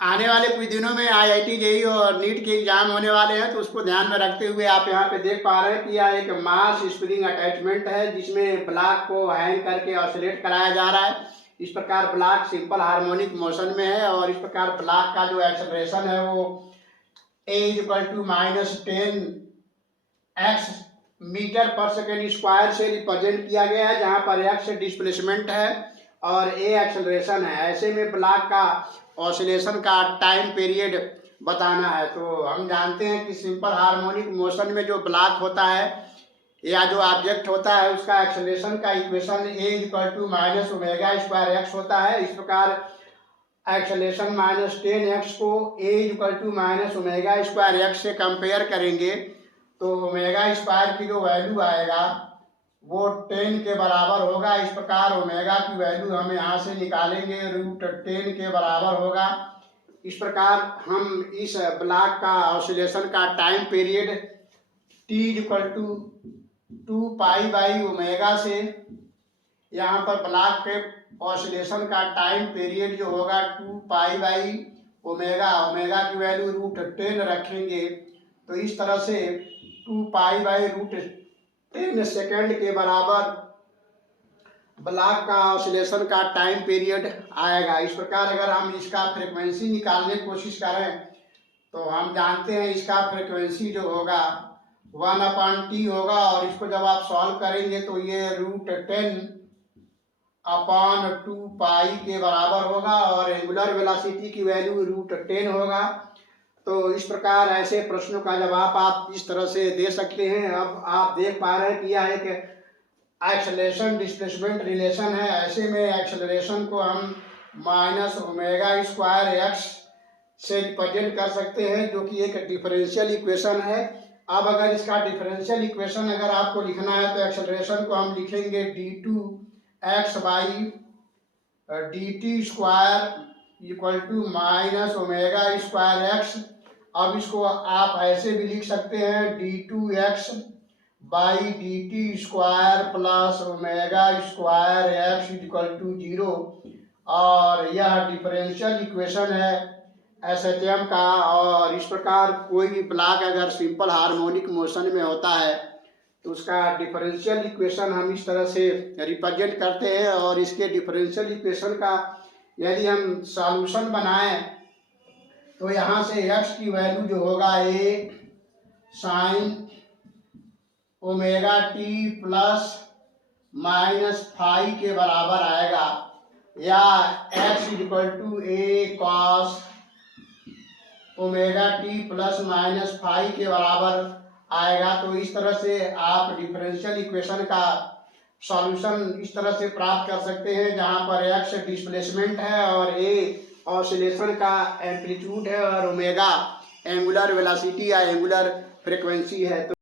आने वाले कुछ दिनों में आईआईटी जेईई और नीट के एग्जाम होने वाले हैं, तो उसको ध्यान में रखते हुए आप यहाँ पे देख पा रहे हैं कि यह एक मास स्प्रिंग अटैचमेंट है जिसमें ब्लॉक को हैंग करके ऑसिलेट कराया जा रहा है। इस प्रकार ब्लॉक सिंपल हार्मोनिक मोशन में है और इस प्रकार ब्लॉक का जो एक्सेलरेशन है वो a=-10 x मीटर पर सेकेंड स्क्वायर से रिप्रेजेंट किया गया है, जहां पर x डिस्प्लेसमेंट है और a एक्सेलरेशन है। ऐसे में ब्लॉक का ऑसिलेशन का टाइम पीरियड बताना है। तो हम जानते हैं कि सिंपल हार्मोनिक मोशन में जो ब्लॉक होता है या जो ऑब्जेक्ट होता है उसका एक्सेलरेशन का इक्वेशन a=-ω² होता है। इस प्रकार एक्सेलरेशन -10x को a=-ω² से कंपेयर करेंगे तो ω² की जो वैल्यू आएगा वो 10 के बराबर होगा। इस प्रकार ओमेगा की वैल्यू हम यहाँ से निकालेंगे, √10 के बराबर होगा। इस प्रकार हम इस ब्लॉक का ऑसिलेशन का टाइम पीरियड t=2π/ω से, यहाँ पर ब्लॉक के ऑसिलेशन का टाइम पीरियड जो होगा 2π/ω, ओमेगा की वैल्यू √10 रखेंगे तो इस तरह से 2π/√10 सेकेंड के बराबर ब्लॉक का ऑसिलेशन का टाइम पीरियड आएगा। इस प्रकार अगर हम इसका फ्रीक्वेंसी निकालने की कोशिश करें तो हम जानते हैं इसका फ्रीक्वेंसी जो होगा 1/t होगा और इसको जब आप सॉल्व करेंगे तो ये √10/2π के बराबर होगा और एंगुलर वेलोसिटी की वैल्यू √10 होगा। तो इस प्रकार ऐसे प्रश्नों का जवाब आप इस तरह से दे सकते हैं। अब आप देख पा रहे हैं कि यह एक एक्सेलरेशन डिस्प्लेसमेंट रिलेशन है। ऐसे में एक्सेलरेशन को हम -ω² से रिप्रेजेंट कर सकते हैं, जो कि एक डिफरेंशियल इक्वेशन है। अब अगर इसका डिफरेंशियल इक्वेशन अगर आपको लिखना है तो एक्सेलरेशन को हम लिखेंगे d2x/dt² -ω²x। अब इसको आप ऐसे भी लिख सकते हैं d2x/dt² +ω²x 0 और यह डिफरेंशियल इक्वेशन है एसएचएम का। और इस प्रकार कोई भी ब्लॉक अगर सिंपल हार्मोनिक मोशन में होता है तो उसका डिफरेंशियल इक्वेशन हम इस तरह से रिप्रेजेंट करते हैं और इसके डिफरेंशियल इक्वेशन का यदि हम सॉल्यूशन बनाएं तो यहाँ से x की वैल्यू जो होगा a sin ω_t ±φ के बराबर आएगा, या x = a cos ω_t ±φ के बराबर आएगा। तो इस तरह से आप डिफरेंशियल इक्वेशन का सॉल्यूशन इस तरह से प्राप्त कर सकते हैं, जहां पर x डिस्प्लेसमेंट है और a ऑसिलेशन का एम्पलीट्यूड है और ओमेगा एंगुलर वेलोसिटी या एंगुलर फ्रीक्वेंसी है। तो